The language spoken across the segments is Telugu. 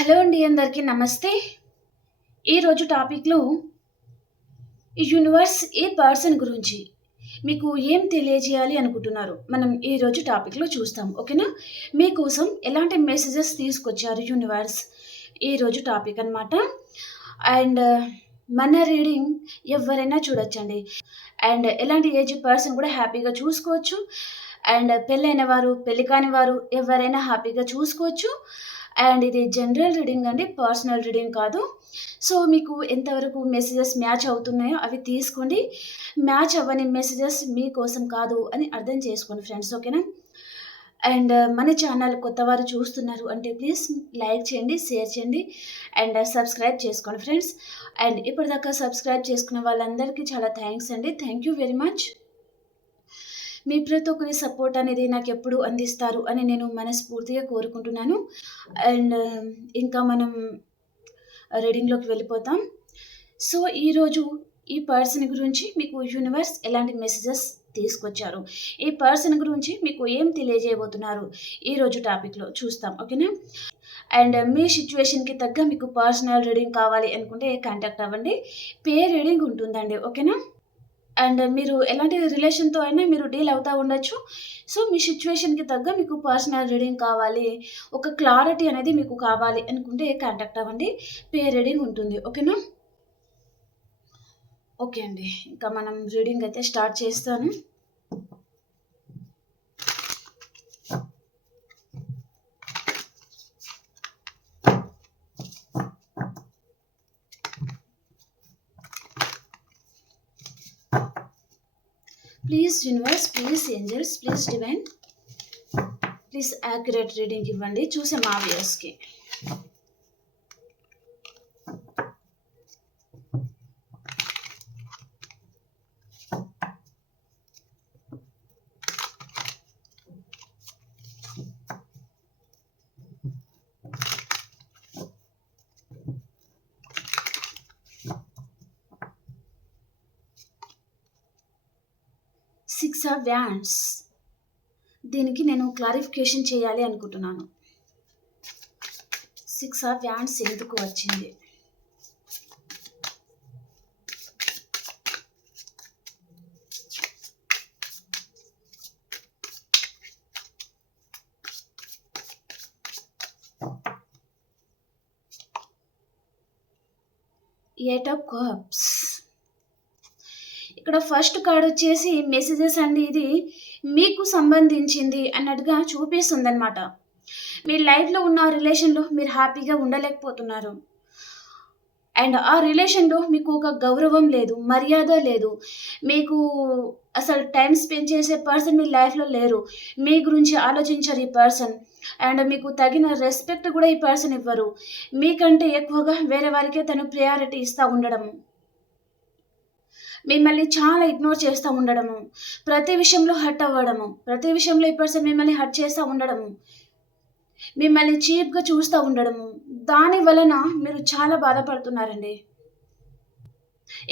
హలో అండి, అందరికీ నమస్తే. ఈరోజు టాపిక్లో యూనివర్స్ ఏ పర్సన్ గురించి మీకు ఏం తెలియజేయాలి అనుకుంటున్నారు మనం ఈరోజు టాపిక్లో చూస్తాం. ఓకేనా? మీకోసం ఎలాంటి మెసేజెస్ తీసుకొచ్చారు యూనివర్స్, ఈరోజు టాపిక్ అనమాట. అండ్ మన రీడింగ్ ఎవరైనా చూడొచ్చండి. అండ్ ఎలాంటి ఏజ్ పర్సన్ కూడా హ్యాపీగా చూసుకోవచ్చు. అండ్ పెళ్ళైన వారు, పెళ్లి కాని వారు ఎవరైనా హ్యాపీగా చూసుకోవచ్చు. అండ్ ఇది జనరల్ రీడింగ్ అండి, పర్సనల్ రీడింగ్ కాదు. సో మీకు ఎంతవరకు మెసేజెస్ మ్యాచ్ అవుతున్నాయో అవి తీసుకోండి. మ్యాచ్ అవ్వని మెసేజెస్ మీకోసం కాదు అని అర్థం చేసుకోండి ఫ్రెండ్స్. ఓకేనా? అండ్ మన ఛానల్ కొత్తవారు చూస్తున్నారు అంటే ప్లీజ్ లైక్ చేయండి, షేర్ చేయండి అండ్ సబ్స్క్రైబ్ చేసుకోండి ఫ్రెండ్స్. అండ్ ఇప్పటిదాకా సబ్స్క్రైబ్ చేసుకున్న వాళ్ళందరికీ చాలా థ్యాంక్స్ అండి. Thank you very much. మీ ప్రతి ఒక్కరి సపోర్ట్ అనేది నాకు ఎప్పుడు అందిస్తారు అని నేను మనస్ఫూర్తిగా కోరుకుంటున్నాను. అండ్ ఇంకా మనం రీడింగ్లోకి వెళ్ళిపోతాం. సో ఈరోజు ఈ పర్సన్ గురించి మీకు యూనివర్స్ ఎలాంటి మెసేజెస్ తీసుకొచ్చారు, ఈ పర్సన్ గురించి మీకు ఏం తెలియజేయబోతున్నారు ఈరోజు టాపిక్లో చూస్తాం. ఓకేనా? అండ్ మీ సిచ్యువేషన్కి తగ్గ మీకు పర్సనల్ రీడింగ్ కావాలి అనుకుంటే కాంటాక్ట్ అవ్వండి. పే రీడింగ్ ఉంటుందండి. ఓకేనా? అండ్ మీరు ఎలాంటి రిలేషన్తో అయినా మీరు డీల్ అవుతూ ఉండొచ్చు. సో మీ సిచ్యువేషన్కి తగ్గ మీకు పర్సనల్ రీడింగ్ కావాలి, ఒక క్లారిటీ అనేది మీకు కావాలి అనుకుంటే కాంటాక్ట్ అవ్వండి. పే రీడింగ్ ఉంటుంది. ఓకేనా? ఓకే అండి, ఇంకా మనం రీడింగ్ అయితే స్టార్ట్ చేస్తాను. Please universe, please angels, please divine, please accurate reading ఇవ్వండి చూసే మా వ్యూయర్స్కి. సిక్స్ ఆఫ్ వ్యాండ్స్, దీనికి నేను క్లారిఫికేషన్ చేయాలి అనుకుంటున్నాను. సిక్స్ ఆఫ్ వ్యాండ్స్ ఎందుకు వచ్చింది? Eight of cups. ఇక్కడ ఫస్ట్ కార్డ్ వచ్చేసి మెసేజెస్ అండి, ఇది మీకు సంబంధించింది అన్నట్టుగా చూపిస్తుంది అనమాట. మీ లైఫ్లో ఉన్న రిలేషన్లో మీరు హ్యాపీగా ఉండలేకపోతున్నారు. అండ్ ఆ రిలేషన్లో మీకు ఒక గౌరవం లేదు, మర్యాద లేదు, మీకు అసలు టైం స్పెండ్ చేసే పర్సన్ మీ లైఫ్లో లేరు. మీ గురించి ఆలోచించరు ఈ పర్సన్. అండ్ మీకు తగిన రెస్పెక్ట్ కూడా ఈ పర్సన్ ఇవ్వరు. మీకంటే ఎక్కువగా వేరే వారికే తను ప్రయారిటీ ఇస్తూ ఉండడము, మిమ్మల్ని చాలా ఇగ్నోర్ చేస్తూ ఉండడము, ప్రతి విషయంలో హర్ట్ అవ్వడము, ప్రతి విషయంలో ఈ పర్సన్ మిమ్మల్ని హర్ట్ చేస్తూ ఉండడము, మిమ్మల్ని చీప్గా చూస్తూ ఉండడము, దాని వలన మీరు చాలా బాధపడుతున్నారండి.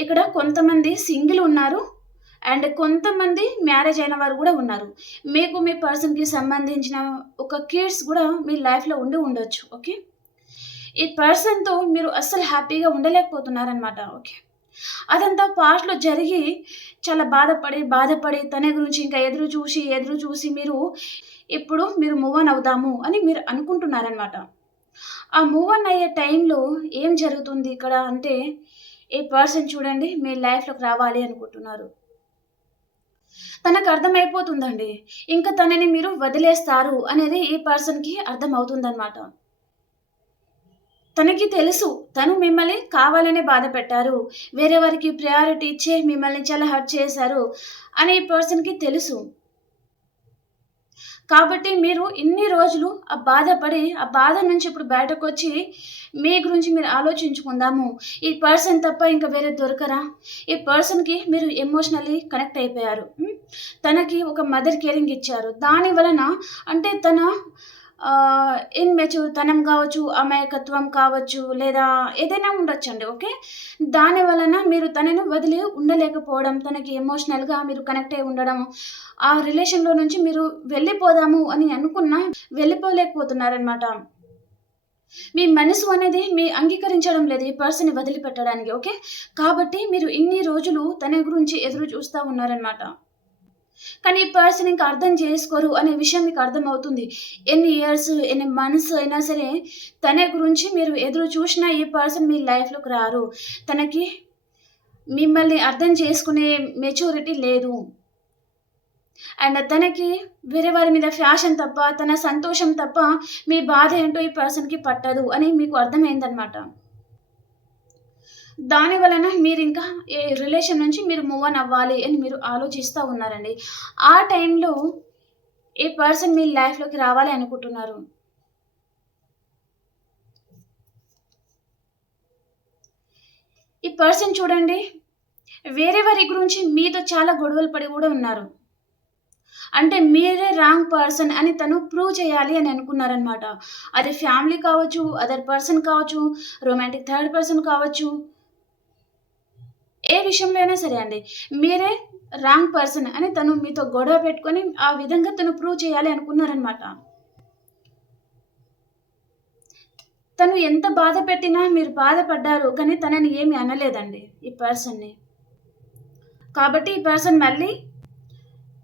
ఇక్కడ కొంతమంది సింగిల్ ఉన్నారు అండ్ కొంతమంది మ్యారేజ్ అయిన వారు కూడా ఉన్నారు. మీకు మీ పర్సన్కి సంబంధించిన ఒక కిడ్స్ కూడా మీ లైఫ్లో ఉండి ఉండొచ్చు. ఓకే, ఈ పర్సన్తో మీరు అస్సలు హ్యాపీగా ఉండలేకపోతున్నారనమాట. ఓకే, అదంతా పాస్ట్లో జరిగి చాలా బాధపడి తన గురించి ఇంకా ఎదురు చూసి ఇప్పుడు మీరు మూవ్ ఆన్ అవుదాము అని మీరు అనుకుంటున్నారనమాట. ఆ మూవ్ ఆన్ అయ్యే టైంలో ఏం జరుగుతుంది ఇక్కడ అంటే, ఈ పర్సన్ చూడండి మీ లైఫ్లోకి రావాలి అనుకుంటున్నారు. తనకు అర్థమైపోతుందండి, ఇంకా తనని మీరు వదిలేస్తారు అనేది ఈ పర్సన్కి అర్థమవుతుందన్నమాట. తనకి తెలుసు తను మిమ్మల్ని కావాలనే బాధ పెట్టారు, వేరే వారికి ప్రయారిటీ ఇచ్చే మిమ్మల్ని చాలా హర్ట్ చేశారు అని ఈ పర్సన్కి తెలుసు. కాబట్టి మీరు ఇన్ని రోజులు ఆ బాధ నుంచి ఇప్పుడు బయటకు వచ్చి మీ గురించి మీరు ఆలోచించుకుందాము. ఈ పర్సన్ తప్ప ఇంకా వేరే దొరకరా? ఈ పర్సన్కి మీరు ఎమోషనల్లీ కనెక్ట్ అయిపోయారు. తనకి ఒక మదర్ కేరింగ్ ఇచ్చారు. దాని వలన అంటే తన ఇన్మెచ్యూర్ తనం కావచ్చు, అమాయకత్వం కావచ్చు, లేదా ఏదైనా ఉండొచ్చండి. ఓకే, దాని వలన మీరు తనను వదిలి ఉండలేకపోవడం, తనకి ఎమోషనల్గా మీరు కనెక్ట్ అయి ఉండడం, ఆ రిలేషన్లో నుంచి మీరు వెళ్ళిపోదాము అని అనుకున్నా వెళ్ళిపోలేకపోతున్నారనమాట. మీ మనసు అనేది మీ అంగీకరించడం లేదు ఈ పర్సన్‌ని వదిలిపెట్టడానికి. ఓకే. కాబట్టి మీరు ఇన్ని రోజులు తన గురించి ఎదురు చూస్తా ఉన్నారనమాట. కానీ ఈ పర్సన్ ఇంకా అర్థం చేసుకోరు అనే విషయం మీకు అర్థమవుతుంది. ఎన్ని ఇయర్స్, ఎన్ని మంత్స్ అయినా సరే తన గురించి మీరు ఎదురు చూషినా ఈ పర్సన్ మీ లైఫ్‌లోకి రారు. తనకి మిమ్మల్ని అర్థం చేసుకునే మెచ్యూరిటీ లేదు. అండ్ తనకి వేరే వారి మీద ఫ్యాషన్ తప్ప, తన సంతోషం తప్ప మీ బాధ ఏంటో ఈ పర్సన్‌కి పట్టదు అని మీకు అర్థమైందనమాట. దాని వలన మీరింకా ఈ రిలేషన్ నుంచి మీరు మూవ్ ఆన్ అవ్వాలి అని మీరు ఆలోచిస్తా ఉన్నారండి. ఆ టైంలో ఈ పర్సన్ మీ లైఫ్‌లోకి రావాలి అనుకుంటున్నారు. ఈ పర్సన్ చూడండి, వేరే వారి గురించి మీతో చాలా గొడవలు పడి గూడా ఉన్నారు. అంటే మీరే రాంగ్ పర్సన్ అని తను ప్రూవ్ చేయాలి అని అనుకున్నారనమాట. అది ఫ్యామిలీ కావచ్చు, అదర్ పర్సన్ కావచ్చు, రొమాంటిక్ థర్డ్ పర్సన్ కావచ్చు. ఏ విషయంలో అయినా సరే అండి. మీరే రాంగ్ పర్సన్ అని తను మీతో గొడవ పెట్టుకొని, ఆ విధంగా తను ప్రూవ్ చేయాలి అనుకున్నారనమాట. తను ఎంత బాధ పెట్టినా మీరు బాధపడ్డారు. కానీ తనని ఏమి అనలేదండి ఈ పర్సన్‌ని. కాబట్టి ఈ పర్సన్ మళ్ళీ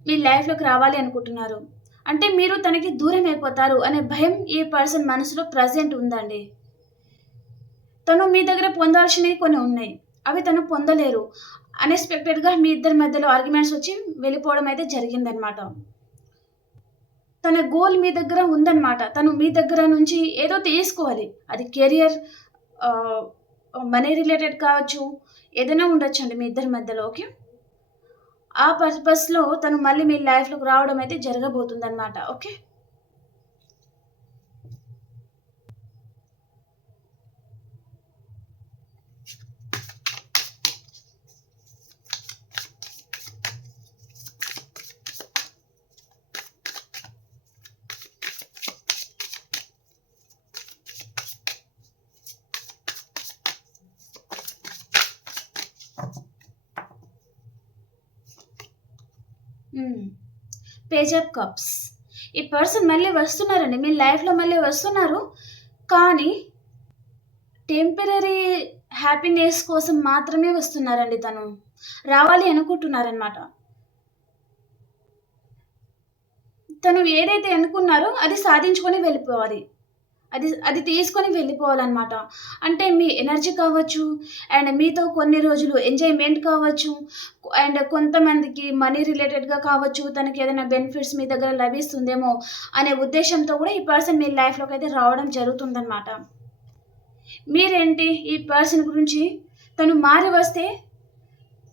మీ లైఫ్‌లోకి రావాలి అనుకుంటున్నారు. అంటే మీరు తనకి దూరం అయిపోతారు అనే భయం ఈ పర్సన్ మనసులో ప్రెజెంట్ ఉందండి. తను మీ దగ్గర పొందాల్సినవి కొన్ని ఉన్నాయి. అవి తను పొందలేరు. అన్‌ఎక్స్‌పెక్టెడ్‌గా మీ ఇద్దరి మధ్యలో ఆర్గ్యుమెంట్స్ వచ్చి వెళ్ళిపోవడం అయితే జరిగిందనమాట. తన గోల్ మీ దగ్గర ఉందనమాట. తను మీ దగ్గర నుంచి ఏదో తీసుకోవాలి. అది కెరియర్, ఆహ్, మనీ రిలేటెడ్ కావచ్చు. ఏదైనా ఉండొచ్చండి మీ ఇద్దరి మధ్యలో. ఓకే. ఆ పర్పస్‌లో తను మళ్ళీ మీ లైఫ్‌లోకి రావడం అయితే జరగబోతుందనమాట. ఓకే. హ్మ్. Page of cups. ఈ పర్సన్ మళ్ళీ వస్తున్నారండి. మీ లైఫ్‌లో మళ్ళీ వస్తున్నారు. కానీ టెంపరరీ హ్యాపీనెస్ కోసం మాత్రమే వస్తున్నారండి తను. రావాలి అనుకుంటున్నారనమాట. తను ఏదైతే అనుకున్నారో అది సాధించుకొని వెళ్ళిపోవాలి. అది అది తీసుకొని వెళ్ళిపోవాలనమాట. అంటే మీ ఎనర్జీ కావచ్చు, అండ్ మీతో కొన్ని రోజులు ఎంజాయ్‌మెంట్ కావచ్చు, అండ్ కొంతమందికి మనీ రిలేటెడ్‌గా కావచ్చు, తనకేదైనా బెనిఫిట్స్ మీ దగ్గర లభిస్తుందేమో అనే ఉద్దేశ్యంతో కూడా ఈ పర్సన్ మీ లైఫ్‌లోకైతే రావడం జరుగుతుందనమాట. మీరేంటి ఈ పర్సన్ గురించి తను మారి వస్తే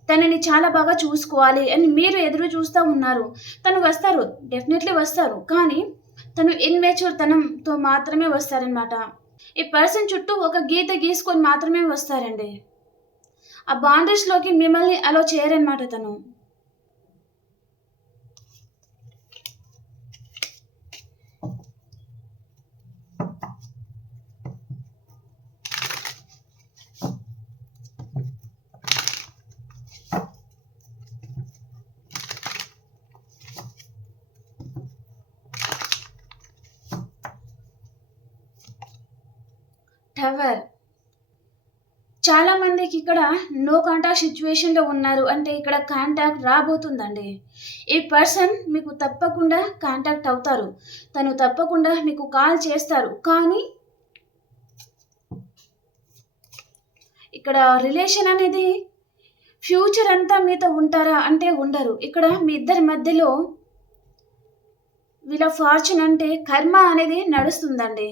తనని చాలా బాగా చూసుకోవాలి అని మీరు ఎదురు చూస్తా ఉన్నారు. తను వస్తారు. డెఫినైట్‌లీ వస్తారు. కానీ తను ఇమ్మెచ్యూర్ తనంతో మాత్రమే వస్తారనమాట. ఈ పర్సన్ చుట్టూ ఒక గీత గీసుకొని మాత్రమే వస్తారండి. ఆ బౌండరీస్‌లోకి మిమ్మల్ని అలో చేయరనమాట తను. టవర్. చాలా మందికిక్కడ నో కాంటాక్ట్ సిట్యుయేషన్‌లో ఉన్నారు. అంటే ఇక్కడ కాంటాక్ట్ రాబోతుందండి. ఈ పర్సన్ మీకు తప్పకుండా కాంటాక్ట్ అవుతారు. తను తప్పకుండా మీకు కాల్ చేస్తారు. కానీ ఇక్కడ రిలేషన్ అనేది ఫ్యూచర్ అంతా మీతో ఉంటారా అంటే ఉండరు. ఇక్కడ మీ ఇద్దరి మధ్యలో వీళ్ళ ఫార్చ్యూన్ అంటే కర్మ అనేది నడుస్తుందండి.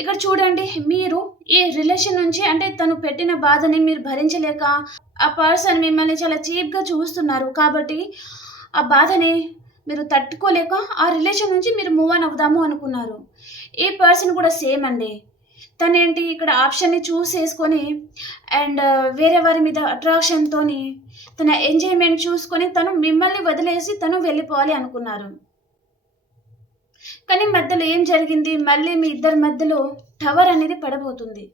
ఇక్కడ చూడండి, మీరు ఈ రిలేషన్ నుంచి అంటే తను పెట్టిన బాధని మీరు భరించలేక, ఆ పర్సన్ మిమ్మల్ని చాలా చీప్‌గా చూస్తున్నారు. కాబట్టి ఆ బాధని మీరు తట్టుకోలేక ఆ రిలేషన్ నుంచి మీరు మూవ్ ఆన్ అవుదాము అనుకున్నారు. ఈ పర్సన్ కూడా సేమ్ అండి. తనేంటి ఇక్కడ ఆప్షన్‌ని చూస్ చేసుకొని అండ్ వేరే వారి మీద అట్రాక్షన్‌తోని తన ఎంజాయ్‌మెంట్ చూసుకొని తను మిమ్మల్ని వదిలేసి తను వెళ్ళిపోవాలి అనుకున్నారు. కానీ మధ్యలో ఏం జరిగింది? మళ్ళీ మీ ఇద్దరి మధ్యలో టవర్ అనేది పడబోతుంది.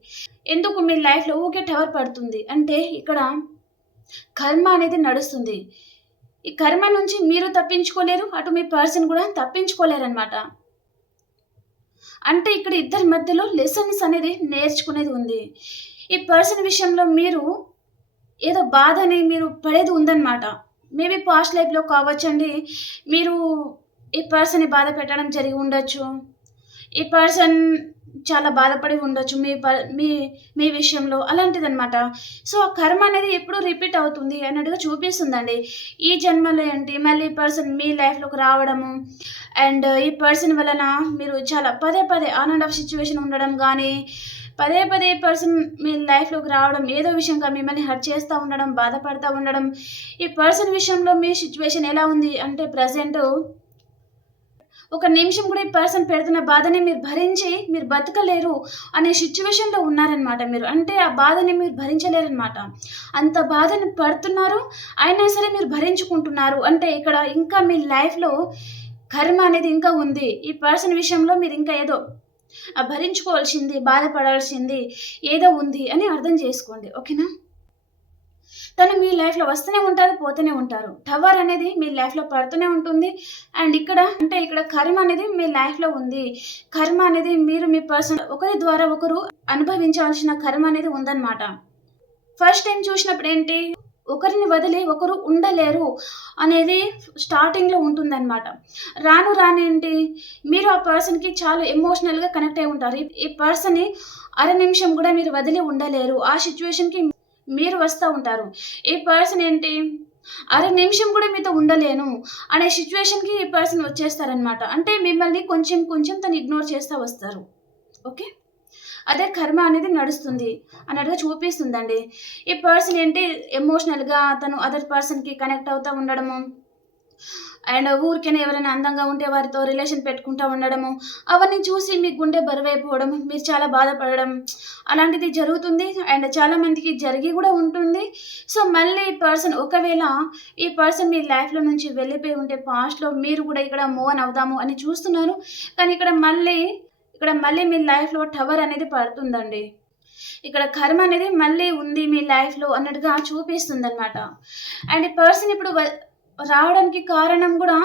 ఎందుకు మీ లైఫ్‌లో ఊకే టవర్ పడుతుంది? అంటే ఇక్కడ కర్మ అనేది నడుస్తుంది. ఈ కర్మ నుంచి మీరు తప్పించుకోలేరు. అటు మీ పర్సన్ కూడా తప్పించుకోలేరనమాట. అంటే ఇక్కడ ఇద్దరి మధ్యలో లెసన్స్ అనేది నేర్చుకునేది ఉంది. ఈ పర్సన్ విషయంలో మీరు ఏదో బాధని మీరు పడేది ఉందన్నమాట. మేబీ పాస్ట్ లైఫ్‌లో కావచ్చండి. మీరు ఈ పర్సన్‌ని బాధ పెట్టడం జరిగి ఉండొచ్చు. ఈ పర్సన్ చాలా బాధపడి ఉండొచ్చు మీ మీ విషయంలో అలాంటిదనమాట. సో, ఆ కర్మ అనేది ఎప్పుడు రిపీట్ అవుతుంది అన్నట్టుగా చూపిస్తుందండి. ఈ జన్మలో ఏంటి, మళ్ళీ ఈ పర్సన్ మీ లైఫ్‌లోకి రావడము అండ్ ఈ పర్సన్ వలన మీరు చాలా పదే పదే ఆన్ అండ్ ఆఫ్ సిట్యుయేషన్ ఉండడం గానీ, పదే పదే ఈ పర్సన్ మీ లైఫ్‌లోకి రావడం, ఏదో విషయంగా మిమ్మల్ని హర్ట్ చేస్తా ఉండడం, బాధపడతా ఉండడం. ఈ పర్సన్ విషయంలో మీ సిట్యుయేషన్ ఎలా ఉంది అంటే ప్రెజెంటు ఒక నిమిషం కూడా ఈ పర్సన్ పెడుతున్న బాధని మీరు భరించి మీరు బతకలేరు అనే సిట్యుయేషన్‌లో ఉన్నారనమాట మీరు. అంటే ఆ బాధని మీరు భరించలేరనమాట. అంత బాధని పడుతున్నారు. అయినా సరే మీరు భరించుకుంటున్నారు. అంటే ఇక్కడ ఇంకా మీ లైఫ్‌లో కర్మ అనేది ఇంకా ఉంది. ఈ పర్సన్ విషయంలో మీరు ఇంకా ఏదో భరించుకోవాల్సింది, బాధపడాల్సింది ఏదో ఉంది అని అర్థం చేసుకోండి. ఓకేనా? తను మీ లైఫ్‌లో వస్తూనే ఉంటారు, పోతూనే ఉంటారు. టవర్ అనేది మీ లైఫ్‌లో పడుతూనే ఉంటుంది. అండ్ ఇక్కడ అంటే ఇక్కడ కర్మ అనేది మీ లైఫ్‌లో ఉంది. కర్మ అనేది మీరు మీ పర్సన్ ఒకరి ద్వారా ఒకరు అనుభవించాల్సిన కర్మ అనేది ఉందన్నమాట. ఫస్ట్ టైమ్ చూసినప్పుడు ఏంటి, ఒకరిని వదిలి ఒకరు ఉండలేరు అనేది స్టార్టింగ్‌లో ఉంటుందన్నమాట. రాను రాను ఏంటి, మీరు ఆ పర్సన్‌కి చాలా ఎమోషనల్‌గా కనెక్ట్ అయి ఉంటారు. ఈ పర్సన్‌ని అర నిమిషం కూడా మీరు వదిలి ఉండలేరు. ఆ సిట్యుయేషన్‌కి మీరు వస్తా ఉంటారు. ఈ పర్సన్ ఏంటి, అర నిమిషం కూడా మీతో ఉండలేను అనే సిట్యుయేషన్‌కి ఈ పర్సన్ వచ్చేస్తారనమాట. అంటే మిమ్మల్ని కొంచెం కొంచెం తను ఇగ్నోర్ చేస్తా వస్తారు. ఓకే. అదే కర్మ అనేది నడుస్తుంది అన్నట్టుగా చూపిస్తుందండి. ఈ పర్సన్ ఏంటి ఎమోషనల్‌గా తను అదర్ పర్సన్‌కి కనెక్ట్ అవుతా ఉండడము. అండ్ ఊరికేనే ఎవరైనా అందంగా ఉంటే వారితో రిలేషన్ పెట్టుకుంటా ఉండడము. అవన్నీ చూసి మీ గుండె బరువైపోవడం, మీరు చాలా బాధపడడం అలాంటిది జరుగుతుంది. అండ్ చాలా మందికి జరిగి గూడా ఉంటుంది. సో, మళ్ళీ ఒకవేళ ఈ పర్సన్ మీ లైఫ్‌లో నుంచి వెళ్ళిపోయి ఉంటే పాస్ట్‌లో మీరు కూడా ఇక్కడ మూవ్ ఆన్ అవుదాము అని చూస్తున్నారు. కానీ ఇక్కడ మళ్ళీ మీ లైఫ్‌లో టవర్ అనేది పడుతుందండి. ఇక్కడ కర్మ అనేది మళ్ళీ ఉంది మీ లైఫ్‌లో అన్నట్టుగా చూపిస్తుందనమాట. అండ్ ఈ పర్సన్ ఇప్పుడు రావడానికి కారణం గూడా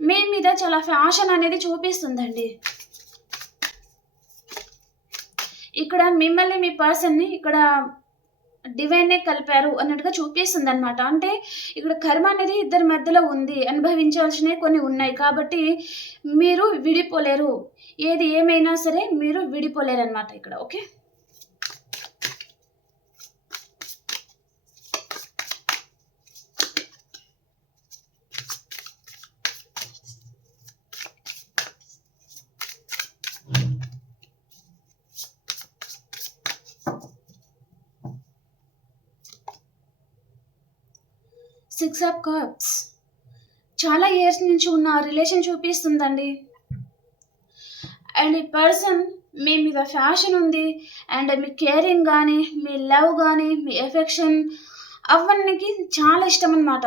మీ మీద చాలా ఫ్యాషన్ అనేది చూపిస్తుందండి. ఇక్కడ మిమ్మల్ని మీ పర్సన్‌ని ఇక్కడ డివైనే కలిపారు అన్నట్టుగా చూపిస్తుందనమాట. అంటే ఇక్కడ కర్మ అనేది ఇద్దరి మధ్యలో ఉంది. అనుభవించాల్సినవి కొన్ని ఉన్నాయి. కాబట్టి మీరు విడిపోలేరు. ఏది ఏమైనా సరే మీరు విడిపోలేరనమాట ఇక్కడ. ఓకే. 6 ఆఫ్ కప్స్ చాలా ఇయర్స్ నుంచి ఉన్న రిలేషన్ చూపిస్తుందండి. అండ్ ఈ పర్సన్ మీ మీద ఫ్యాషన్ ఉంది. అండ్ మీ కేరింగ్ గానీ, మీ లవ్ గానీ, మీ ఎఫెక్షన్ అవన్నీకి చాలా ఇష్టమనమాట.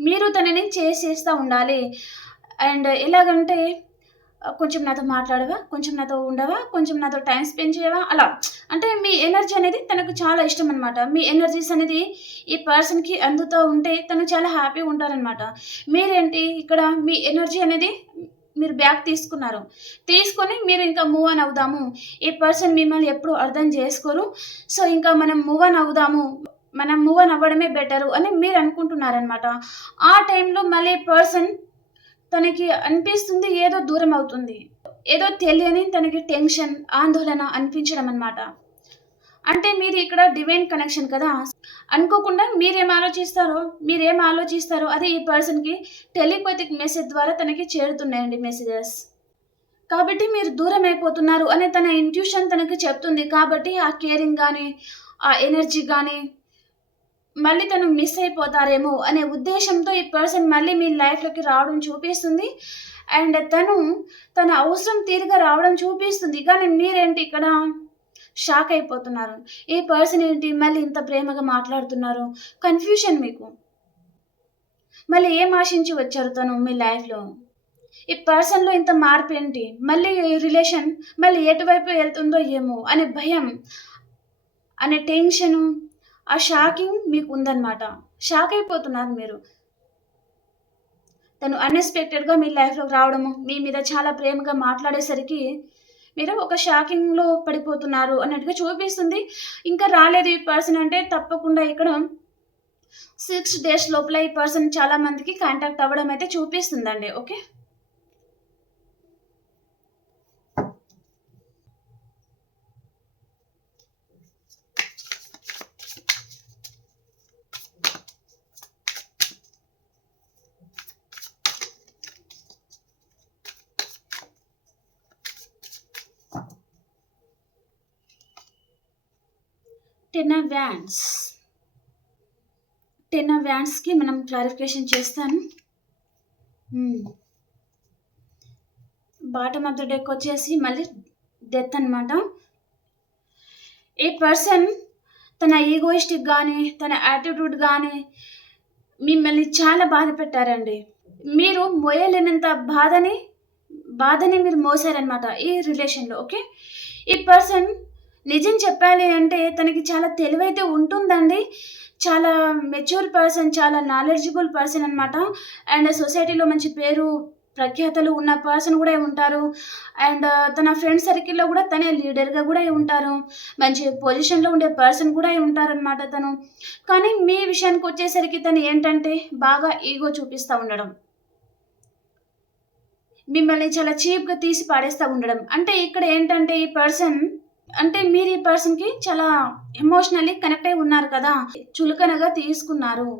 మీరు తనని చేసేస్తా ఉండాలి. అండ్ ఎలాగంటే కొంచెం నాతో మాట్లాడవా? కొంచెం నాతో ఉండవా? కొంచెం నాతో టైమ్ స్పెండ్ చేయవా? అలా. అంటే మీ ఎనర్జీ అనేది తనకు చాలా ఇష్టమనమాట. మీ ఎనర్జీస్ అనేది ఈ పర్సన్‌కి అందుతూ ఉంటే తను చాలా హ్యాపీగా ఉంటారనమాట. మీరేంటి ఇక్కడ మీ ఎనర్జీ అనేది మీరు బ్యాక్ తీసుకున్నారు. తీసుకొని మీరు ఇంకా మూవ్ ఆన్ అవుదాము. ఈ పర్సన్ మిమ్మల్ని ఎప్పుడు అర్థం చేసుకోరు. సో, ఇంకా మనం మూవ్ ఆన్ అవుదాము. మనం మూవ్ ఆన్ అవ్వడమే బెటరు అని మీరు అనుకుంటున్నారనమాట. ఆ టైంలో మళ్ళీ పర్సన్ తనకి అనిపిస్తుంది ఏదో దూరం అవుతుంది. ఏదో తెలియని తనకి టెన్షన్, ఆందోళన అనిపించడం అన్నమాట. అంటే మీది ఇక్కడ డివైన్ కనెక్షన్ కదా! అనుకోకుండా మీరేం ఆలోచిస్తారో అది ఈ పర్సన్‌కి టెలిపతిక్ మెసేజ్ ద్వారా తనకి చేరుతున్నాయండి మెసేజెస్. కాబట్టి మీరు దూరం అయిపోతున్నారు అనే తన ఇంట్యూషన్ తనకి చెప్తుంది. కాబట్టి ఆ కేరింగ్ గాని, ఆ ఎనర్జీ గాని మళ్ళీ తను మిస్ అయిపోతారేమో అనే ఉద్దేశంతో ఈ పర్సన్ మళ్ళీ మీ లైఫ్‌లోకి రావడం చూపిస్తుంది. అండ్ తన అవసరం తీరుగా రావడం చూపిస్తుంది. కానీ మీరేంటి ఇక్కడ షాక్ అయిపోతున్నారు. ఈ పర్సన్ ఏంటి మళ్ళీ ఇంత ప్రేమగా మాట్లాడుతున్నారు. కన్‌ఫ్యూషన్ మీకు. మళ్ళీ ఏం ఆశించి వచ్చారు తను మీ లైఫ్‌లో? ఈ పర్సన్‌లో ఇంత మార్పేంటి? మళ్ళీ రిలేషన్ మళ్ళీ ఎటువైపు ఎళ్తుందో ఏమో అనే భయం, అనే టెన్షను, ఆ షాకింగ్ మీకుందనమాట. షాక్ అయిపోతున్నారు మీరు. తను అన్‌ఎక్స్‌పెక్టెడ్‌గా మీ లైఫ్‌లోకి రావడము, మీ మీద చాలా ప్రేమగా మాట్లాడేసరికి మీరు ఒక షాకింగ్‌లో పడిపోతున్నారు అన్నట్టుగా చూపిస్తుంది. ఇంకా రాలేదు ఈ పర్సన్ అంటే తప్పకుండా ఇక్కడ 6 డేస్ లోపల ఈ పర్సన్ చాలా మందికి కాంటాక్ట్ అవ్వడం అయితే చూపిస్తుందండి. ఓకే. 10 of wands. 10 ఆఫ్ వ్యాండ్స్‌కి మనం క్లారిఫికేషన్ చేస్తాను. బాటమ్ ఆఫ్ ద డెక్ వచ్చేసి మళ్ళీ డెత్ అనమాట. ఈ పర్సన్ తన ఈగోయిస్టిక్ గానీ, తన యాటిట్యూడ్ గానీ మిమ్మల్ని చాలా బాధ పెట్టారండి. మీరు మోయలేనంత బాధని మీరు మోసారనమాట ఈ రిలేషన్‌లో. ఓకే. ఈ పర్సన్ నిజం చెప్పాలి అంటే తనకి చాలా తెలివైతే ఉంటుందండి. చాలా మెచ్యూర్ పర్సన్, చాలా నాలెడ్జబుల్ పర్సన్ అనమాట. అండ్ సొసైటీలో మంచి పేరు, ప్రఖ్యాతలు ఉన్న పర్సన్ కూడా ఉంటారు. అండ్ తన ఫ్రెండ్ సర్కిల్‌లో కూడా తనే లీడర్‌గా కూడా ఉంటారు. మంచి పొజిషన్‌లో ఉండే పర్సన్ కూడా ఉంటారనమాట తను. కానీ మీ విషయానికొచ్చేసరికి తను ఏంటంటే బాగా ఈగో చూపిస్తా ఉండడం. మిమ్మల్ని చాలా చీప్‌గా తీసి పాడేస్తా ఉండడం. అంటే ఇక్కడ ఏంటంటే ఈ పర్సన్ అంటే మీరు ఈ పర్సన్‌కి చాలా ఎమోషనల్లీ కనెక్ట్ అయి ఉన్నారు కదా! చులకనగా తీసుకున్నారు.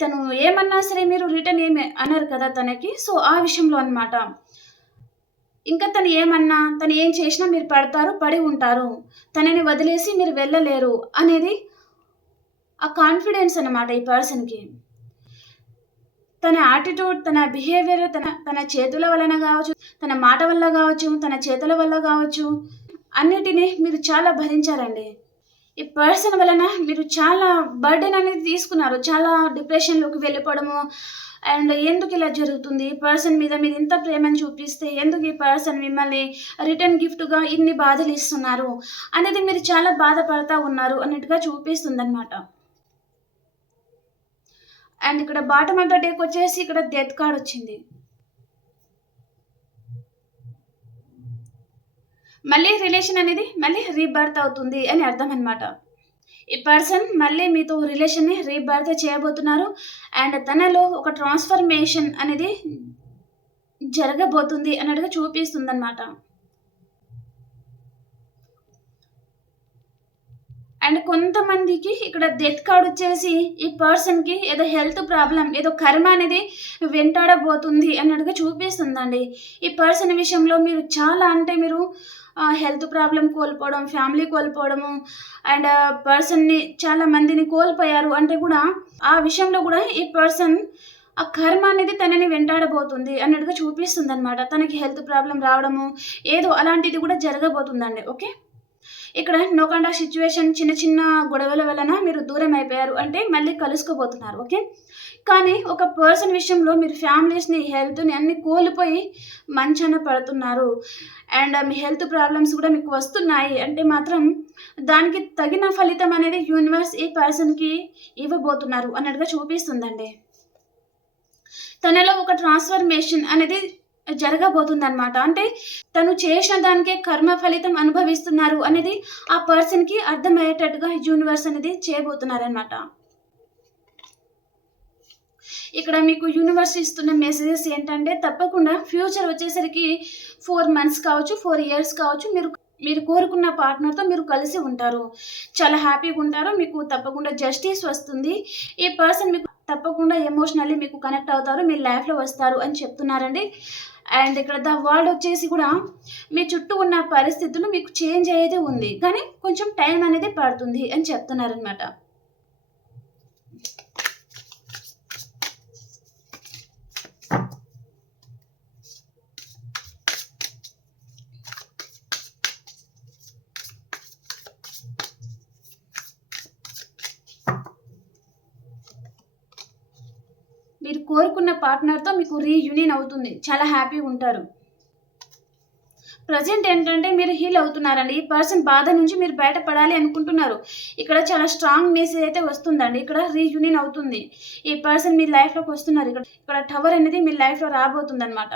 తను ఏమన్నా సరే మీరు రిటర్న్ ఏమి అనరు కదా తనకి. సో, ఆ విషయంలో అన్నమాట. ఇంకా తను ఏమన్నా, తను ఏం చేసినా మీరు పడతారు, పడి ఉంటారు. తనని వదిలేసి మీరు వెళ్ళలేరు అనేది ఆ కాన్ఫిడెన్స్ అన్నమాట ఈ పర్సన్‌కి. తన యాటిట్యూడ్, తన బిహేవియర్, తన చేతుల వలన గావచ్చు, తన మాట వల్ల గావచ్చు, తన చేతుల వల్ల గావచ్చు, అన్నిటిని మీరు చాలా భరించారండి. ఈ పర్సన్ వలన మీరు చాలా బర్డెన్ అనేది తీసుకున్నారు. చాలా డిప్రెషన్‌లోకి వెళ్ళిపోవడము. అండ్ ఎందుకిలా జరుగుతుంది? ఈ పర్సన్ మీద మీరు ఇంత ప్రేమను చూపిస్తే ఎందుకు ఈ పర్సన్ మిమ్మల్ని రిటర్న్ గిఫ్ట్‌గా ఇన్ని బాధలిస్తున్నారు? అనేది మీరు చాలా బాధపడతా ఉన్నారు అన్నట్టుగా చూపిస్తుందనమాట. అండ్ ఇక్కడ బాటమ్ ఆఫ్ ద డెకొచ్చేసి ఇక్కడ డెత్ కార్డ్ వచ్చింది. మళ్ళీ రిలేషన్ అనేది మళ్ళీ రీబర్త్ అవుతుంది అని అర్థం అనమాట. ఈ పర్సన్ మళ్ళీ మీతో రిలేషన్‌ని రీబర్త్ చేయబోతున్నారు. అండ్ తనలో ఒక ట్రాన్స్‌ఫర్మేషన్ అనేది జరగబోతుంది అన్నట్టుగా చూపిస్తుందనమాట. అండ్ కొంతమందికి ఇక్కడ డెత్ కార్డ్ వచ్చేసి ఈ పర్సన్‌కి ఏదో హెల్త్ ప్రాబ్లమ్, ఏదో కర్మ అనేది వెంటాడబోతుంది అన్నట్టుగా చూపిస్తుందండి. ఈ పర్సన్ విషయంలో మీరు చాలా అంటే మీరు హెల్త్ ప్రాబ్లమ్ కోల్పోవడం, ఫ్యామిలీ కోల్పోవడము అండ్ పర్సన్‌ని చాలా మందిని కోల్పోయారు అంటే కూడా ఆ విషయంలో కూడా ఈ పర్సన్ ఆ కర్మ అనేది తనని వెంటాడబోతుంది అన్నట్టుగా చూపిస్తుందనమాట. తనకి హెల్త్ ప్రాబ్లమ్ రావడము, ఏదో అలాంటిది కూడా జరగబోతుందండి. ఓకే. ఇక్కడ నో కాంటాక్ట్ సిట్యుయేషన్ చిన్న చిన్న గొడవల వలన మీరు దూరం అయిపోయారు అంటే మళ్ళీ కలుసుకోబోతున్నారు. ఓకే. కానీ ఒక పర్సన్ విషయంలో మీరు ఫ్యామిలీస్‌ని, హెల్త్‌ని అన్నీ కోల్పోయి మంచాన పడుతున్నారు. అండ్ మీ హెల్త్ ప్రాబ్లమ్స్ కూడా మీకు వస్తున్నాయి అంటే మాత్రం దానికి తగిన ఫలితం అనేది యూనివర్స్ ఈ పర్సన్‌కి ఇవ్వబోతున్నారు అన్నట్టుగా చూపిస్తుందండి. తనలో ఒక ట్రాన్స్‌ఫర్మేషన్ అనేది జరగబోతుందనమాట. అంటే తను చేసిన దానికే కర్మ ఫలితం అనుభవిస్తున్నారు అనేది ఆ పర్సన్‌కి అర్థమయ్యేటట్టుగా యూనివర్స్ అనేది చేయబోతున్నారనమాట. ఇక్కడ మీకు యూనివర్స్ ఇస్తున్న మెసేజెస్ ఏంటంటే తప్పకుండా ఫ్యూచర్ వచ్చేసరికి 4 మంత్స్ కావచ్చు, 4 ఇయర్స్ కావచ్చు మీరు కోరుకున్న పార్ట్నర్‌తో మీరు కలిసి ఉంటారు. చాలా హ్యాపీగా ఉంటారు. మీకు తప్పకుండా జస్టిస్ వస్తుంది. ఈ పర్సన్ మీకు తప్పకుండా ఎమోషనల్లీ మీకు కనెక్ట్ అవుతారు. మీ లైఫ్‌లో వస్తారు అని చెప్తున్నారండి. అండ్ ఇక్కడ ద వరల్డ్ వచ్చేసి కూడా మీ చుట్టూ ఉన్న పరిస్థితులు మీకు చేంజ్ అయ్యేది ఉంది. కానీ కొంచెం టైం అనేది పడుతుంది అని చెప్తున్నారనమాట. మీరు కోరుకున్న పార్ట్నర్‌తో మీకు రీయూనియన్ అవుతుంది. చాలా హ్యాపీగా ఉంటారు. ప్రెజెంట్ ఏంటంటే మీరు హీల్ అవుతున్నారండి. ఈ పర్సన్ బాధ నుంచి మీరు బయటపడాలి అనుకుంటున్నారు. ఇక్కడ చాలా స్ట్రాంగ్ మెసేజ్ అయితే వస్తుందండి. ఇక్కడ రీయూనియన్ అవుతుంది. ఈ పర్సన్ మీ లైఫ్‌లోకి వస్తున్నారు. ఇక్కడ టవర్ అనేది మీ లైఫ్‌లో రాబోతుందనమాట.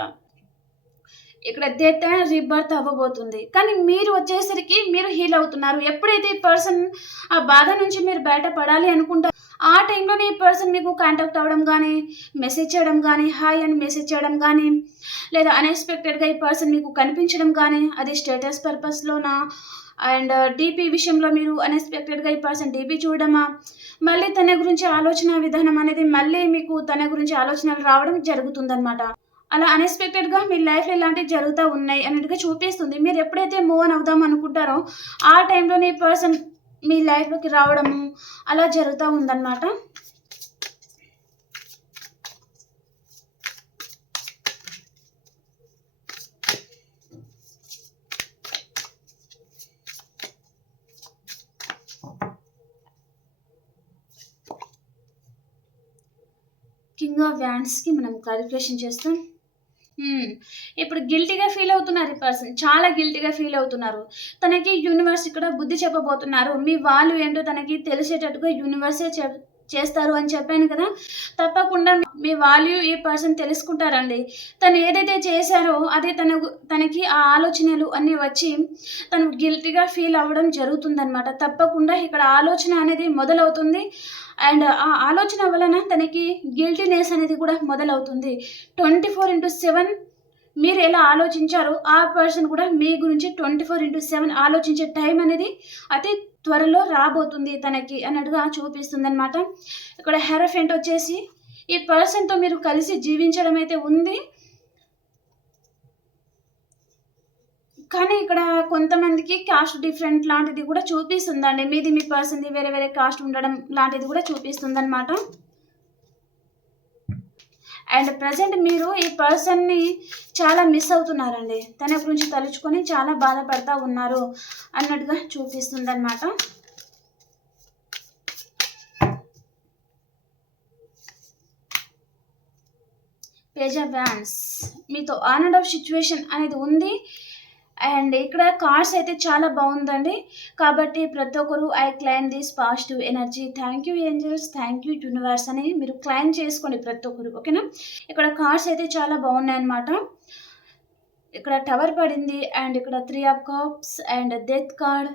ఇక్కడ డెత్ అండ్ రీబర్త్ అవ్వబోతుంది. కానీ మీరు వచ్చేసరికి మీరు హీల్ అవుతున్నారు. ఎప్పుడైతే ఈ పర్సన్ ఆ బాధ నుంచి మీరు బయటపడాలి అనుకుంటారో ఆ టైంలోనే ఈ పర్సన్ మీకు కాంటాక్ట్ అవ్వడం కానీ, మెసేజ్ చేయడం కానీ, హాయ్ అని మెసేజ్ చేయడం కానీ, లేదా అన్ఎక్స్‌పెక్టెడ్‌గా ఈ పర్సన్ మీకు కనిపించడం కానీ, అది స్టేటస్ పర్పస్‌లోనా అండ్ డీపీ విషయంలో మీరు అన్ఎక్స్‌పెక్టెడ్‌గా ఈ పర్సన్ డీపీ చూడడమా, మళ్ళీ తన గురించి ఆలోచన విధానం అనేది మళ్ళీ మీకు తన గురించి ఆలోచనలు రావడం జరుగుతుందనమాట. అలా అన్‌ఎక్స్‌పెక్టెడ్‌గా మీ లైఫ్‌లో ఇలాంటివి జరుగుతా ఉన్నాయి అన్నట్టుగా చూపిస్తుంది. మీరు ఎప్పుడైతే మూవ్ ఆన్ అవుదాం అనుకుంటారో, ఆ టైంలోనే ఈ పర్సన్ మీ లైఫ్‌లోకి రావడము అలా జరుగుతా ఉందన్నమాట. కింగ్ ఆఫ్ వ్యాండ్స్‌కి మనం క్లారిఫికేషన్ చేస్తాం. హ్మ్. ఇప్పుడు గిల్టీ‌గా ఫీల్ అవుతున్నారు ఈ పర్సన్. చాలా గిల్టీ‌గా ఫీల్ అవుతున్నారు. తనకి యూనివర్స్ ఇక్కడ బుద్ధి చెప్పబోతున్నారు. మీ వాల్యూ ఏంటో తనకి తెలిసేటట్టుగా యూనివర్సే చేస్తారు అని చెప్పాను కదా! తప్పకుండా మీ వాల్యూ ఈ పర్సన్ తెలుసుకుంటారండి. తను ఏదైతే చేశారో అది తనకి ఆ ఆలోచనలు అన్నీ వచ్చి తను గిల్టీ‌గా ఫీల్ అవ్వడం జరుగుతుందనమాట. తప్పకుండా ఇక్కడ ఆలోచన అనేది మొదలవుతుంది. అండ్ ఆ ఆలోచన వలన తనకి గిల్టీనెస్ అనేది కూడా మొదలవుతుంది. 24/7 మీరు ఎలా ఆలోచించారో ఆ పర్సన్ కూడా మీ గురించి 24/7 ఆలోచించే టైం అనేది అతి త్వరలో రాబోతుంది తనకి అన్నట్టుగా చూపిస్తుందనమాట. ఇక్కడ హెరఫెంట్ వచ్చేసి ఈ పర్సన్‌తో మీరు కలిసి జీవించడం అయితే ఉంది. కానీ ఇక్కడ కొంతమందికి కాస్ట్ డిఫరెంట్ లాంటిది కూడా చూపిస్తుందండి. మీది మీ పర్సన్‌ది వేరే వేరే కాస్ట్ ఉండడం లాంటిది కూడా చూపిస్తుందనమాట. అండ్ ప్రెజెంట్ మీరు ఈ పర్సన్‌ని చాలా మిస్ అవుతున్నారండి. తన గురించి తలుచుకొని చాలా బాధపడతా ఉన్నారు అన్నట్టుగా చూపిస్తుందనమాట. పేజ్ ఆఫ్ వ్యాండ్స్ మీతో ఆన్ అండ్ ఆఫ్ సిట్యుయేషన్ అనేది ఉంది. అండ్ ఇక్కడ కార్డ్స్ అయితే చాలా బాగుందండి. కాబట్టి ప్రతి ఒక్కరు I claim this positive energy. Thank you angels, thank you universe అని మీరు క్లైమ్ చేసుకోండి ప్రతి ఒక్కరు. ఓకేనా? ఇక్కడ కార్డ్స్ అయితే చాలా బాగున్నాయన్నమాట. ఇక్కడ టవర్ పడింది అండ్ ఇక్కడ 3 of cups and death card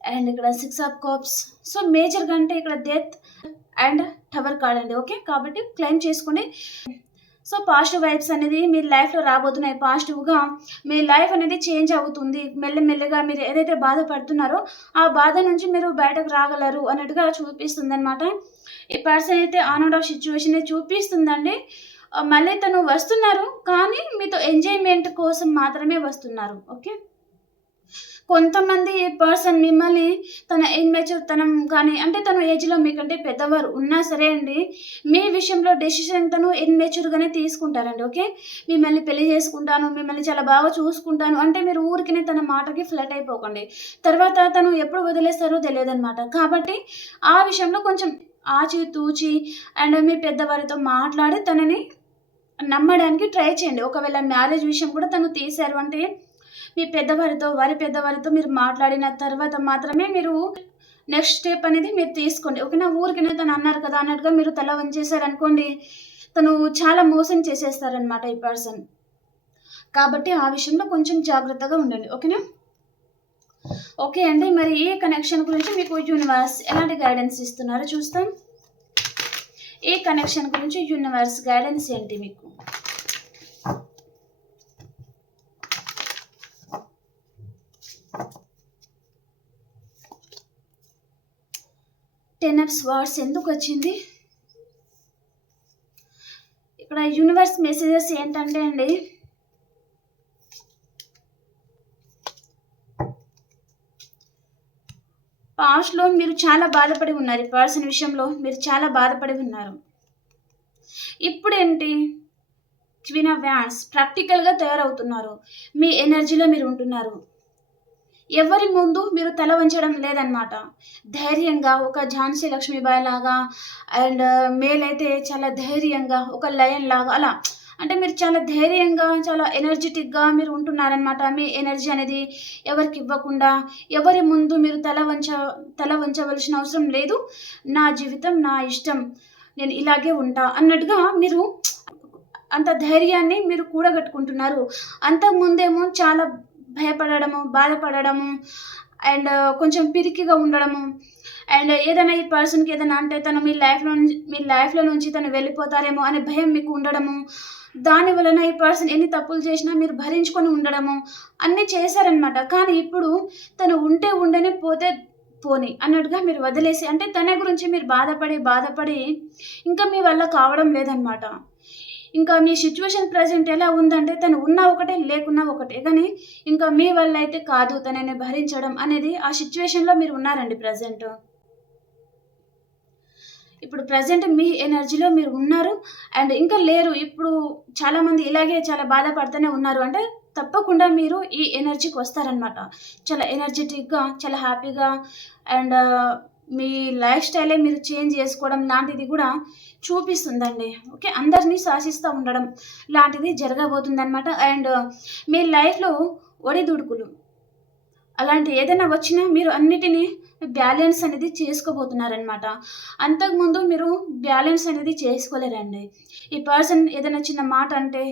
and ఇక్కడ 6 ఆఫ్ కప్స్. సో మేజర్గా అంటే ఇక్కడ డెత్ అండ్ టవర్ కార్డ్ అండి. ఓకే, కాబట్టి క్లైమ్ చేసుకోండి. సో పాజిటివ్ వైబ్స్ అనేది మీ లైఫ్లో రాబోతున్నాయి. పాజిటివ్గా మీ లైఫ్ అనేది చేంజ్ అవుతుంది. మెల్లమెల్లగా మీరు ఏదైతే బాధపడుతున్నారో ఆ బాధ నుంచి మీరు బయటకు రాగలరు అన్నట్టుగా చూపిస్తుంది అనమాట. ఈ పర్సన్ అయితే ఆన్ అండ్ ఆఫ్ సిచ్యువేషన్ చూపిస్తుందండి. మళ్ళీ తను వస్తున్నారు, కానీ మీతో ఎంజాయ్మెంట్ కోసం మాత్రమే వస్తున్నారు. ఓకే, కొంతమంది పర్సన్ మిమ్మల్ని తన ఇన్మెచ్యూర్ తనం కానీ అంటే తను ఏజ్‌లో మీకంటే పెద్దవారు ఉన్నా సరే అండి, మీ విషయంలో డెసిషన్ తను ఇన్మెచ్యూర్‌గానే తీసుకుంటారండి. ఓకే, మిమ్మల్ని పెళ్లి చేసుకుంటాను, మిమ్మల్ని చాలా బాగా చూసుకుంటాను అంటే మీరు ఊరికనే తన మాటకి ఫ్లట్ అయిపోకండి. తర్వాత తను ఎప్పుడు వదిలేస్తారో తెలియదనమాట. కాబట్టి ఆ విషయంలో కొంచెం ఆచితూచి అండ్ మీ పెద్దవారితో మాట్లాడి తనని నమ్మడానికి ట్రై చేయండి. ఒకవేళ మ్యారేజ్ విషయం కూడా తను తీశారు అంటే మీ వారి పెద్దవారితో మీరు మాట్లాడిన తర్వాత మాత్రమే మీరు నెక్స్ట్ స్టెప్ అనేది మీరు తీసుకోండి. ఓకేనా? ఊరికనే తను అన్నారు కదా అన్నట్టుగా మీరు తల వంచేశారనుకోండి, తను చాలా మోసం చేసేస్తారనమాట ఈ పర్సన్. కాబట్టి ఆ విషయంలో కొంచెం జాగ్రత్తగా ఉండండి. ఓకేనా? ఓకే అండి, మరి ఈ కనెక్షన్ గురించి మీకు యూనివర్స్ ఎలాంటి గైడెన్స్ ఇస్తున్నారో చూస్తాం. ఈ కనెక్షన్ గురించి యూనివర్స్ గైడెన్స్ ఏంటి మీకు? టెన్ ఆఫ్ స్వార్డ్స్ ఎందుకు వచ్చింది? ఇక్కడ యూనివర్స్ మెసేజెస్ ఏంటంటే అండి, పాస్ట్లో మీరు చాలా బాధపడి ఉన్నారు. ఈ పర్సన్ విషయంలో మీరు చాలా బాధపడి ఉన్నారు. ఇప్పుడేంటి, క్వీన్ ఆఫ్ వ్యాండ్స్ ప్రాక్టికల్గా తయారవుతున్నారు. మీ ఎనర్జీలో మీరు ఉంటున్నారు. ఎవరి ముందు మీరు తల వంచడం లేదనమాట. ధైర్యంగా ఒక ఝాన్సీ లక్ష్మీబాయి లాగా అండ్ మేలైతే చాలా ధైర్యంగా ఒక లయన్ లాగా అలా అంటే మీరు చాలా ధైర్యంగా చాలా ఎనర్జెటిక్గా మీరు ఉంటున్నారనమాట. మీ ఎనర్జీ అనేది ఎవరికి ఇవ్వకుండా ఎవరి ముందు మీరు తల వంచవలసిన అవసరం లేదు. నా జీవితం నా ఇష్టం, నేను ఇలాగే ఉంటా అన్నట్టుగా మీరు అంత ధైర్యాన్ని మీరు కూడగట్టుకుంటున్నారు. అంతకుముందేమో చాలా భయపడడము, బాధపడడము అండ్ కొంచెం పిరికిగా ఉండడము అండ్ ఏదైనా ఈ పర్సన్‌కి ఏదైనా అంటే తను మీ లైఫ్‌లో నుంచి తను వెళ్ళిపోతారేమో అనే భయం మీకు ఉండడము. దాని వలన ఈ పర్సన్ ఎన్ని తప్పులు చేసినా మీరు భరించుకొని ఉండడము అన్నీ చేశారనమాట. కానీ ఇప్పుడు తను ఉంటే ఉండని, పోతే పోనీ అన్నట్టుగా మీరు వదిలేసి అంటే తన గురించి మీరు బాధపడి ఇంకా మీ వల్ల కావడం లేదనమాట. ఇంకా మీ సిట్యుయేషన్ ప్రెజెంట్ ఎలా ఉందంటే తను ఉన్నా ఒకటే, లేకున్నా ఒకటే. కానీ ఇంకా మీ వల్ల అయితే కాదు తనని భరించడం అనేది ఆ సిట్యుయేషన్‌లో మీరు ఉన్నారండి ప్రెజెంట్. ఇప్పుడు ప్రెజెంట్ మీ ఎనర్జీలో మీరు ఉన్నారు అండ్ ఇంకా లేరు. ఇప్పుడు చాలామంది ఇలాగే చాలా బాధపడుతూనే ఉన్నారు. అంటే తప్పకుండా మీరు ఈ ఎనర్జీకి వస్తారనమాట. చాలా ఎనర్జిటిక్‌గా, చాలా హ్యాపీగా అండ్ మీ లైఫ్ స్టైలే మీరు చేంజ్ చేసుకోవడం లాంటిది కూడా చూపిస్తుందండి. ఓకే. అందరిని శాసిస్తా ఉండడం లాంటిది జరగబోతుందనమాట. అండ్ మీ లైఫ్‌లో ఒడిదుడుకులు అలాంటి ఏదైనా వచ్చినా మీరు అన్నిటిని బ్యాలెన్స్ అనేది చేసుకోబోతున్నారనమాట. అంతకుముందు మీరు బ్యాలెన్స్ అనేది చేసుకోలేరండి. ఈ పర్సన్ ఏదైనా చిన్న మాట అంటే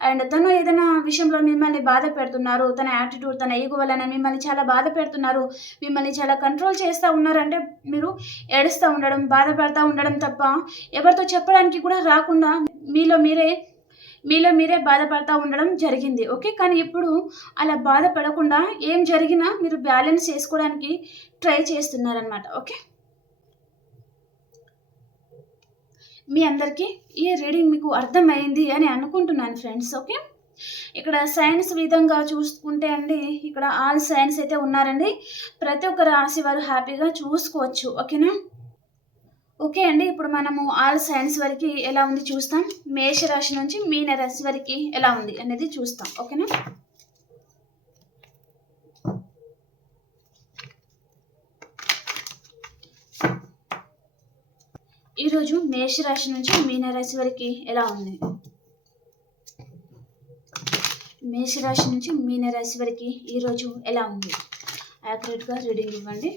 అండ్ తను ఏదైనా విషయంలో మిమ్మల్ని బాధ పెడుతున్నారు. తన యాటిట్యూడ్, తన ఈగో వలన మిమ్మల్ని చాలా బాధ పెడుతున్నారు. మిమ్మల్ని చాలా కంట్రోల్ చేస్తా ఉన్నారంటే మీరు ఏడుస్తా ఉండడం, బాధపడతా ఉండడం తప్ప ఎవరితో చెప్పడానికి కూడా రాకుండా మీలో మీరే మీలో మీరే బాధపడతా ఉండడం జరిగింది. ఓకే. కానీ ఇప్పుడు అలా బాధపడకుండా ఏం జరిగినా మీరు బ్యాలెన్స్ చేసుకోవడానికి ట్రై చేస్తున్నారనమాట. ఓకే. మీ అందరికీ ఈ రీడింగ్ మీకు అర్థమైంది అని అనుకుంటున్నాను ఫ్రెండ్స్. ఓకే. ఇక్కడ సైన్స్ విధంగా చూసుకుంటే అండి, ఇక్కడ ఆల్ సైన్స్ అయితే ఉన్నారండి. ప్రతి ఒక్క రాశి వారు హ్యాపీగా చూసుకోవచ్చు. ఓకేనా. ఓకే అండి. ఇప్పుడు మనము ఆల్ సైన్స్ వరకి ఎలా ఉంది చూస్తాం. మేషరాశి నుంచి మీన రాశి వరకి ఎలా ఉంది అనేది చూస్తాం. ఓకేనా. ఈరోజు మేషరాశి నుంచి మీనరాశి వరకి ఎలా ఉంది. మేషరాశి నుంచి మీనరాశి వరకి ఈరోజు ఎలా ఉంది. యాక్యురేట్గా రీడింగ్ ఇవ్వండి.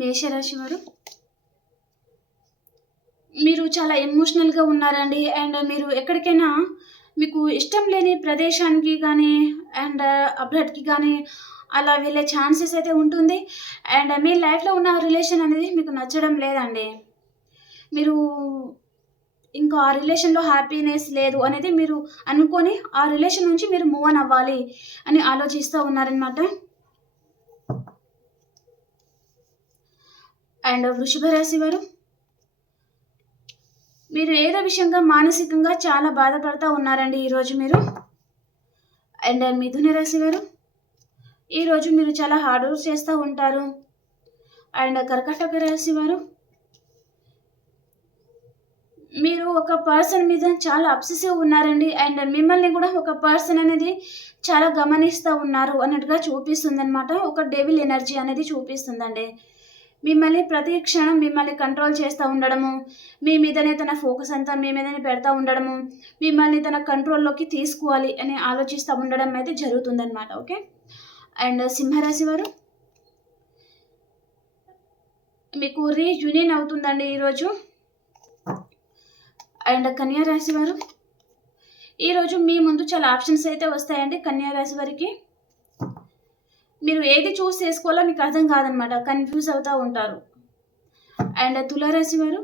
మేషరాశి వారు మీరు చాలా ఎమోషనల్గా ఉన్నారండి. అండ్ మీరు ఎక్కడికైనా మీకు ఇష్టం లేని ప్రదేశానికి కానీ అండ్ అబ్రాడ్‌కి కానీ అలా వెళ్ళే ఛాన్సెస్ అయితే ఉంటుంది. అండ్ మీ లైఫ్‌లో ఉన్న రిలేషన్ అనేది మీకు నచ్చడం లేదండి. మీరు ఇంకా ఆ రిలేషన్‌లో హ్యాపీనెస్ లేదు అనేది మీరు అనుకోని ఆ రిలేషన్ నుంచి మీరు మూవ్ ఆన్ అవ్వాలి అని ఆలోచిస్తూ ఉన్నారనమాట. అండ్ వృషభ రాశి వారు మీరు ఏదో విషయంగా మానసికంగా చాలా బాధపడతా ఉన్నారండి ఈరోజు మీరు. అండ్ మిథున రాశి వారు ఈరోజు మీరు చాలా హార్డ్ వర్క్ చేస్తూ ఉంటారు. అండ్ కర్కాటక రాశి వారు మీరు ఒక పర్సన్ మీద చాలా అబ్సెసివ్ ఉన్నారండి. అండ్ మిమ్మల్ని కూడా ఒక పర్సన్ అనేది చాలా గమనిస్తూ ఉన్నారు అన్నట్టుగా చూపిస్తుందనమాట. ఒక డెవిల్ ఎనర్జీ అనేది చూపిస్తుందండి. మిమ్మల్ని ప్రతి క్షణం మిమ్మల్ని కంట్రోల్ చేస్తూ ఉండడము, మీ మీదనే తన ఫోకస్ అంతా మీ మీదనే పెడతా ఉండడము, మిమ్మల్ని తన కంట్రోల్లోకి తీసుకోవాలి అని ఆలోచిస్తూ ఉండడం అయితే జరుగుతుందన్నమాట. ఓకే. అండ్ సింహరాశి వారు మీకు రీయూనియన్ అవుతుందండి ఈరోజు. అండ్ కన్యా రాశి వారు ఈరోజు మీ ముందు చాలా ఆప్షన్స్ అయితే వస్తాయండి. కన్యా రాశి వారికి మీరు ఏది చూస్ చేసుకోవాలో మీకు అర్థం కాదనమాట. కన్ఫ్యూజ్ అవుతూ ఉంటారు. అండ్ తులారాశి వారు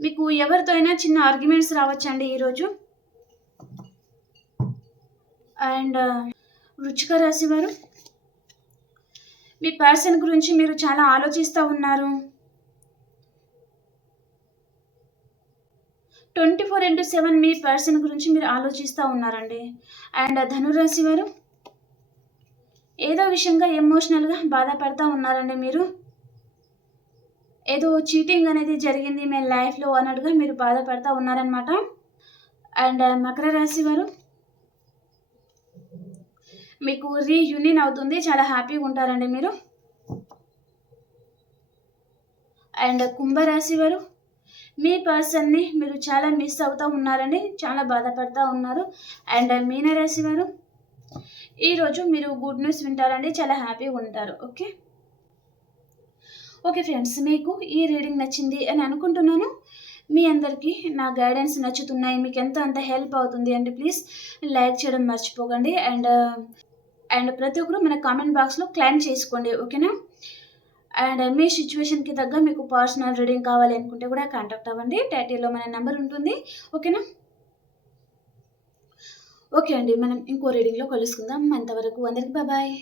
మీకు ఎవరితో అయినా చిన్న ఆర్గ్యుమెంట్స్ రావచ్చండి ఈరోజు. అండ్ వృశ్చిక రాశి వారు మీ పర్సన్ గురించి మీరు చాలా ఆలోచిస్తూ ఉన్నారు. 24/7 మీ పర్సన్ గురించి మీరు ఆలోచిస్తూ ఉన్నారండి. అండ్ ధనురాశి వారు ఏదో విషయంగా ఎమోషనల్గా బాధపడతా ఉన్నారండి మీరు. ఏదో చీటింగ్ అనేది జరిగింది మీ లైఫ్లో అన్నట్టుగా మీరు బాధపడతా ఉన్నారనమాట. అండ్ మకర రాశి వారు మీకు రీయూనియన్ అవుతుంది. చాలా హ్యాపీగా ఉంటారండి మీరు. అండ్ కుంభరాశి వారు మీ పర్సన్ని మీరు చాలా మిస్ అవుతూ ఉన్నారండి. చాలా బాధపడతా ఉన్నారు. అండ్ మీనరాశి వారు ఈరోజు మీరు గుడ్ న్యూస్ వింటారండి. చాలా హ్యాపీగా ఉంటారు. ఓకే. ఓకే ఫ్రెండ్స్, మీకు ఈ రీడింగ్ నచ్చింది అని అనుకుంటున్నాను. మీ అందరికీ నా గైడెన్స్ నచ్చుతున్నాయి, మీకు ఎంతో అంత హెల్ప్ అవుతుంది అంటే ప్లీజ్ లైక్ చేయడం మర్చిపోకండి. అండ్ ప్రతి ఒక్కరు మన కామెంట్ బాక్స్లో క్లైమ్ చేసుకోండి. ఓకేనా. అండ్ మీ సిచ్యువేషన్కి తగ్గ మీకు పర్సనల్ రీడింగ్ కావాలి అనుకుంటే కూడా కాంటాక్ట్ అవ్వండి. టైటిల్లో మన నెంబర్ ఉంటుంది. ఓకేనా. ఓకే అండి, మనం ఇంకో రీడింగ్లో కలుసుకుందాం. అంతవరకు అందరికీ బాయ్.